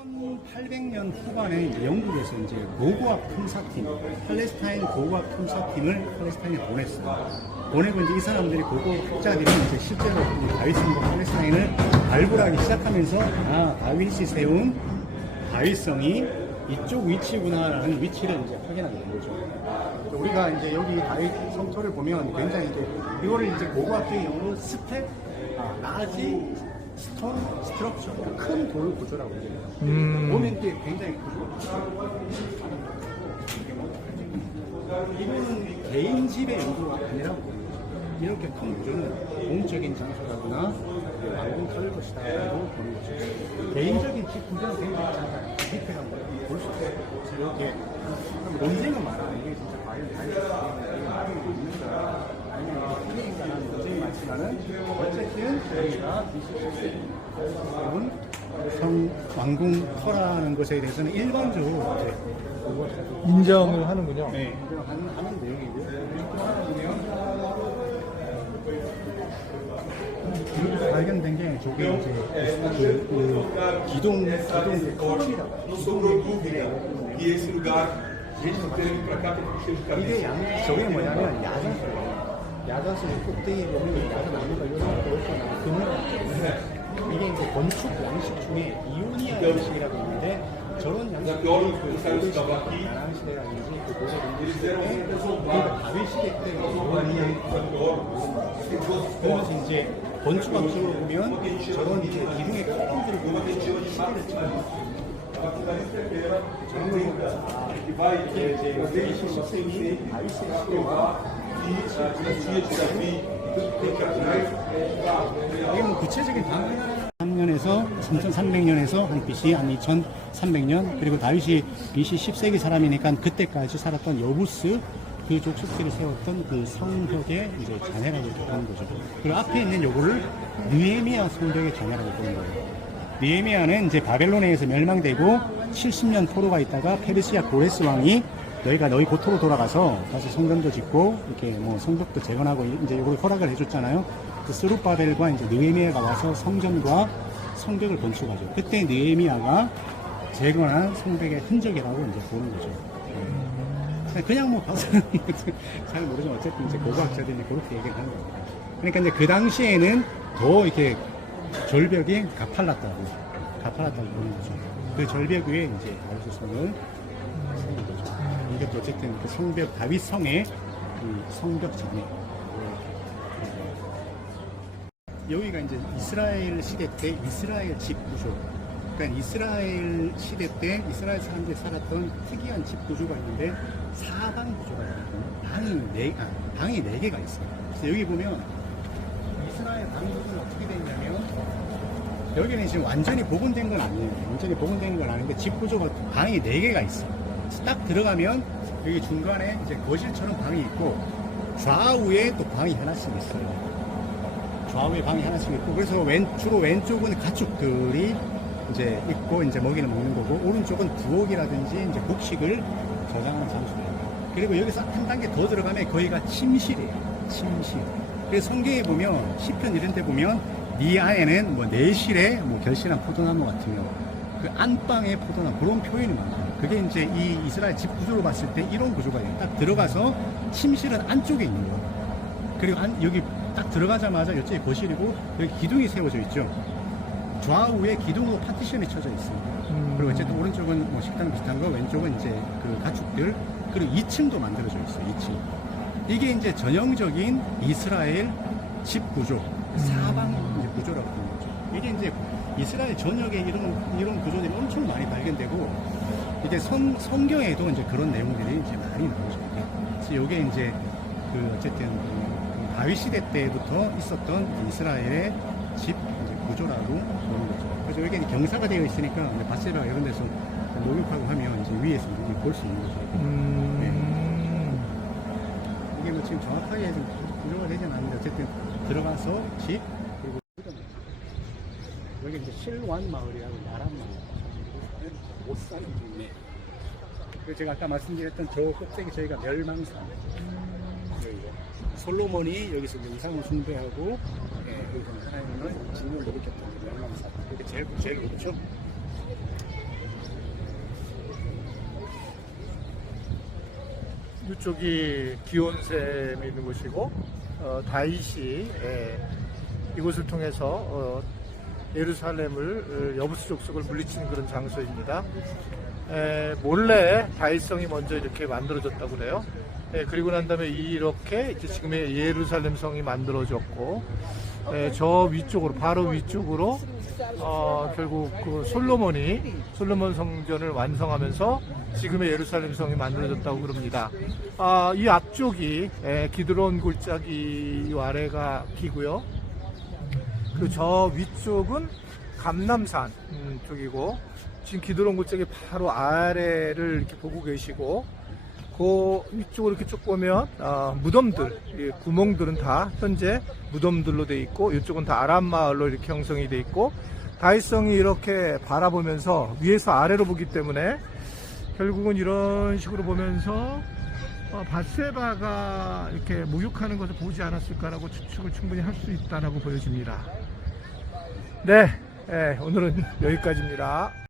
1800년 후반에 영국에서 이제 고고학 탐사팀, 팔레스타인 고고학 탐사팀을 팔레스타인에 보냈어요. 보내고 이제 이 사람들이 고고학 학자들이 이제 실제로 이 다윗성과 팔레스타인을 발굴하기 시작하면서 아 다윗이 세운 다윗성이 이쪽 위치구나라는 위치를 이제 확인하게 된 거죠. 우리가 이제 여기 다윗 성토를 보면 굉장히 이제 이거를 이제 고고학적인 용어로 스텝, 아, 라지, 스톤, 스트럭처, 그러니까 큰 돌 구조라고 얘기해요. 음. 보면 이게 굉장히 크죠. 이거는 개인 집의 용도가 아니라고 거죠. 이렇게 큰 구조는 공적인 장소라거나 왕궁 털 것이다라고 보는 거죠. 개인적인 집 구조는 굉장히 작아요. 밑에 한번 볼수 있어요. 이렇게 논쟁은 많아. 이게 진짜 과연 다이어트 있는가 아니면 피해인가라는 많지만은 어쨌든 저희가 본성 왕궁 터라는 것에 대해서는 일반적으로 이제 인정을 하는군요. 네, 하는, 하는 내용이고요. 그리고 발견된 게 저게 이제 그, 그 기동 기동 de 이게. 양 저게 뭐냐면 야자수예요. 야자수 꼭대기에 보면 야자 나무가 이렇게 이렇게 나와 그늘 이게 이제 건축 양식 중에 이오니아 양식이라고 있는데 저런 양식 그 고대 시대, 나랑 시대라든지 그 고대 인도 시대 때 그러니까 다윗 시대 때 이오니아 그래서 이제 건축 방식으로 보면 저런 이제 기둥의 커튼들을 보면 시대를 걸 보면 아, 이게 이제 17세기 다윗의 시대와 이게 뭐 구체적인 단위 3년에서 3300년에서 한 BC 한 2300년 그리고 다윗이 BC 10세기 사람이니까 그때까지 살았던 여부스 그 족속들이 세웠던 그 성벽의 이제 잔해라고 보는 거죠. 그리고 앞에 있는 요거를 느에미아 성벽의 잔해라고 보는 거예요. 느에미아는 이제 바벨론에서 멸망되고 70년 포로가 있다가 페르시아 고레스 왕이 너희가 너희 고토로 돌아가서 다시 성전도 짓고 이렇게 뭐 성벽도 재건하고 이제 이걸 허락을 해줬잖아요. 그 스룹바벨과 이제 느에미아가 와서 성전과 성벽을 건축하죠. 그때 느에미아가 재건한 성벽의 흔적이라고 이제 보는 거죠. 네. 그냥 뭐 봐서는 잘 모르지만 어쨌든 이제 고고학자들이 그렇게 얘기를 하는 겁니다. 그러니까 이제 그 당시에는 더 이렇게 절벽이 가팔랐다고 가팔랐다고 보는 거죠. 그 절벽 위에 이제 다윗의 성을 세운 거죠. 이것도 어쨌든 그 성벽 다윗 성의 그 성벽 전에 여기가 이제 이스라엘 시대 때 이스라엘 집 구조. 그러니까 이스라엘 시대 때 이스라엘 사람들이 살았던 특이한 집 구조가 있는데 사방 구조가 있거든요. 방이 네, 아, 방이 네 개가 있어요. 그래서 여기 보면 이스라엘 방 구조는 어떻게 되냐면 여기는 지금 완전히 복원된 건 아니에요. 완전히 복원된 건 아닌데 집 구조가 방이 네 개가 있어요. 딱 들어가면 여기 중간에 이제 거실처럼 방이 있고 좌우에 또 방이 하나씩 있어요. 좌우에 방이 하나씩 있고 그래서 왼, 주로 왼쪽은 가축들이 이제 있고 이제 먹이를 먹는 거고 오른쪽은 부엌이라든지 이제 곡식을 저장하는 장소예요. 그리고 여기서 한 단계 더 들어가면 거기가 침실이에요. 침실. 그래서 성경에 보면 시편 이런 데 보면 네 안에는 뭐 내실에 뭐 결실한 포도나무 같으며 그 안방의 포도나무 그런 표현이 많아요. 그게 이제 이 이스라엘 집 구조로 봤을 때 이런 구조가. 딱 들어가서 침실은 안쪽에 있는 거예요. 그리고 안- 여기 딱 들어가자마자 이쪽에 거실이고 여기 기둥이 세워져 있죠. 좌우에 기둥으로 파티션이 쳐져 있습니다. 음. 그리고 어쨌든 오른쪽은 뭐 식당 비슷한 거, 왼쪽은 이제 그 가축들, 그리고 2층도 만들어져 있어요. 2층. 이게 이제 전형적인 이스라엘 집 구조, 사방 이제 구조라고 보는 거죠. 이게 이제 이스라엘 전역에 이런 이런 구조들이 엄청 많이 발견되고 이제 성, 성경에도 이제 그런 내용들이 이제 많이 나오죠. 그래서 이게 이제 그 어쨌든 그 다윗 시대 때부터 있었던 이스라엘의 집 구조라고 보는 거죠. 그래서 여기 경사가 되어 있으니까 이제 바세라 이런 데서 목욕하고 하면 이제 위에서 볼 수 있는 거죠. 음. 이게 뭐 지금 정확하게 좀 구조가 되진 않는데 어쨌든 들어가서 집 그리고 여기 이제 실완 마을이라고 야란 마을 못 사는 동네. 그 제가 아까 말씀드렸던 저 꼭대기 저희가 멸망산. 여기가. 솔로몬이 여기서 우상을 숭배하고 예, 여기서 하나님은 진을 일으켰던 그 멸망산. 이게 제일 제일 그렇죠. 이쪽이 기온샘에 있는 곳이고 어, 다윗이 예, 이곳을 통해서 어, 예루살렘을 어, 여부수 족속을 물리치는 그런 장소입니다. 에, 몰래 다윗성이 먼저 이렇게 만들어졌다고 그래요. 예, 그리고 난 다음에 이렇게 지금의 예루살렘 성이 만들어졌고 예, 저 위쪽으로 바로 위쪽으로 어, 결국 그 솔로몬이 솔로몬 성전을 완성하면서 지금의 예루살렘 성이 만들어졌다고 그럽니다. 아, 이 앞쪽이 예, 기드론 골짜기 이 아래가 기고요. 그저 위쪽은 감남산 음, 쪽이고 지금 기드론 골짜기 바로 아래를 이렇게 보고 계시고 그 위쪽으로 이렇게 쭉 보면 아, 무덤들 이 구멍들은 다 현재 무덤들로 돼 있고 이쪽은 다 아람 마을로 이렇게 형성이 돼 있고 다이성이 이렇게 바라보면서 위에서 아래로 보기 때문에 결국은 이런 식으로 보면서 어, 바세바가 이렇게 목욕하는 것을 보지 않았을까라고 추측을 충분히 할 수 있다라고 보여집니다. 네, 예, 오늘은 여기까지입니다.